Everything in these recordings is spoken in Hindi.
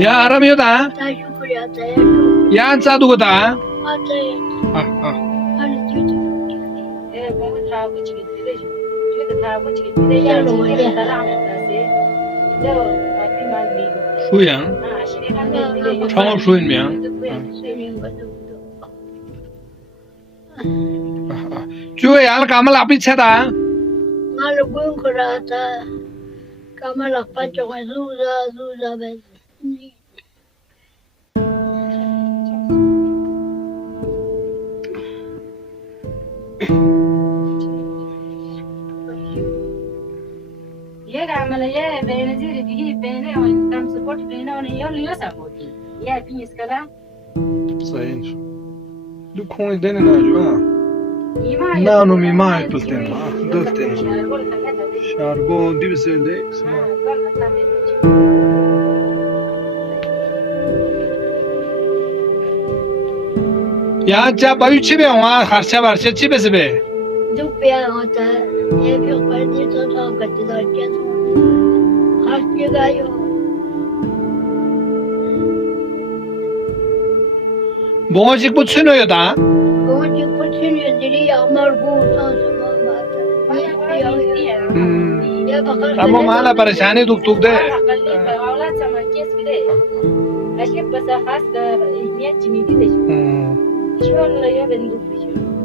Ya aramıyor da. Yan sa dugo da. Şu ya. Tamam şu mu ya? Chú ya kamal api chada. Malo bun kurata. Kamal apa cuma zuza ben. ये कामला ये बेनजीर दिगी बेने और काम सपोर्ट बेने और ये लियो सपोर्ट ये भी इसका ला Sayın. Du koni dene na ju ha. Na no mi mai pulten ma. Dulten. Shargo divselde. Ya cha bayu chibe wa kharcha barcha chibe sebe. जो प्यार होता है ये भी ऊपर दी तो करते तो क्या हर जगह यो Boğacık bu tünüyor da. वो जो कुछ नहीं दिली अमर को सांस बात है Tamam hala परेशानी दुख दुख दे. औलाद sama kes bile aşık basa has da niyet mi bile şu an ya ben duş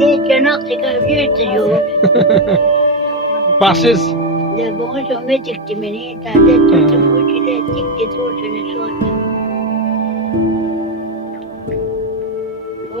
ये चना का व्यूट जो passes ये बहुत जो में दिखती मैंने ताले तो मुझे ले दिखती तो चने सोच वो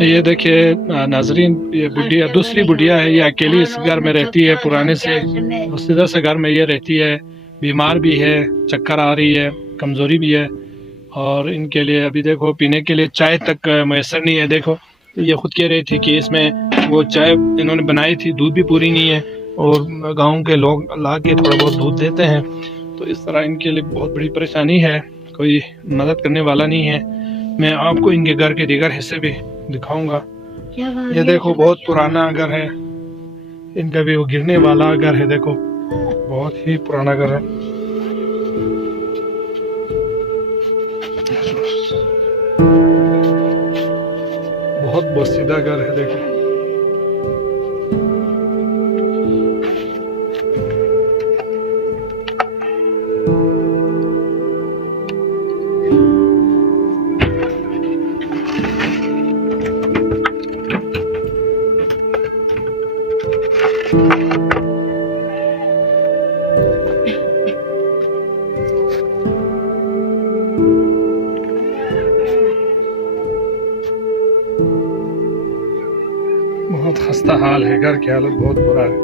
ये देखिए नाजरीन ये बुढ़िया दूसरी बुढ़िया है ये अकेली इस घर में रहती है पुराने से सीधा से घर में ये रहती है बीमार भी है चक्कर आ रही है कमज़ोरी भी है और इनके लिए अभी देखो पीने के लिए चाय तक मैसर नहीं है देखो तो ये खुद कह रही थी कि इसमें वो चाय इन्होंने बनाई थी दूध भी पूरी नहीं है और गाँव के लोग ला के थोड़ा बहुत दूध देते हैं तो इस तरह इनके लिए बहुत बड़ी परेशानी है कोई मदद करने वाला नहीं है मैं आपको इनके घर के दीगर हिस्से भी दिखाऊंगा ये देखो बहुत पुराना घर है इनका भी वो गिरने वाला घर है देखो बहुत ही पुराना घर है बहुत बसीदा घर है देखो बहुत खस्ता हाल है घर की हालत बहुत बुरा है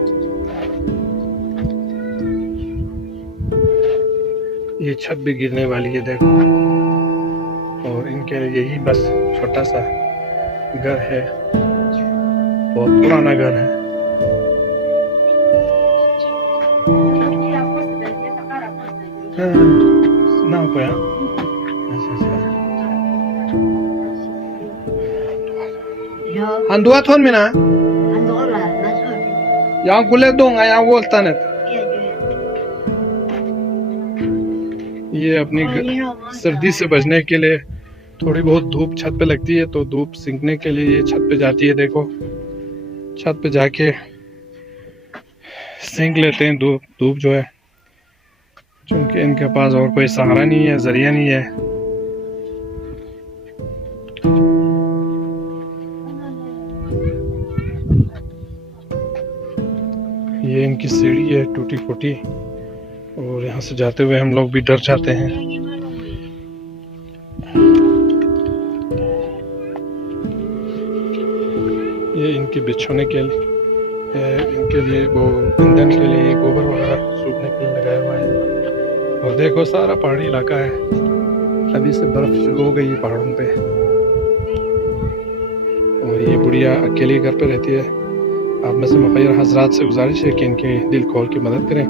ये छत भी गिरने वाली है देखो और इनके लिए यही बस छोटा सा घर है बहुत पुराना घर है ना हो पाया। अच्छा Yo, Andua thon mina Angola, Masuri. yang kule dong yang woltanet Yeah, ये अपनी Oh, you know what? सर्दी से बचने के लिए थोड़ी बहुत धूप छत पे लगती है तो धूप सीखने के लिए ये छत पे जाती है। देखो छत पे जाके सीख लेते हैं धूप धूप जो है, क्योंकि इनके पास और कोई सहारा नहीं है, जरिया नहीं है। ये इनकी सीढ़ी है टूटी फूटी, और यहाँ से जाते हुए हम लोग भी डर जाते हैं। ये इनके बिछोने के लिए इनके लिए वो ईंधन के लिए गोबर वगैरह सूखने के लिए लगाया हुआ है। और देखो सारा पहाड़ी इलाका है, अभी से बर्फ शुरू हो गई है पहाड़ों पे। और ये बुढ़िया अकेली घर पे रहती है। आप में से मुखैर हजरात से गुजारिश है कि इनके दिल खोल के मदद करें।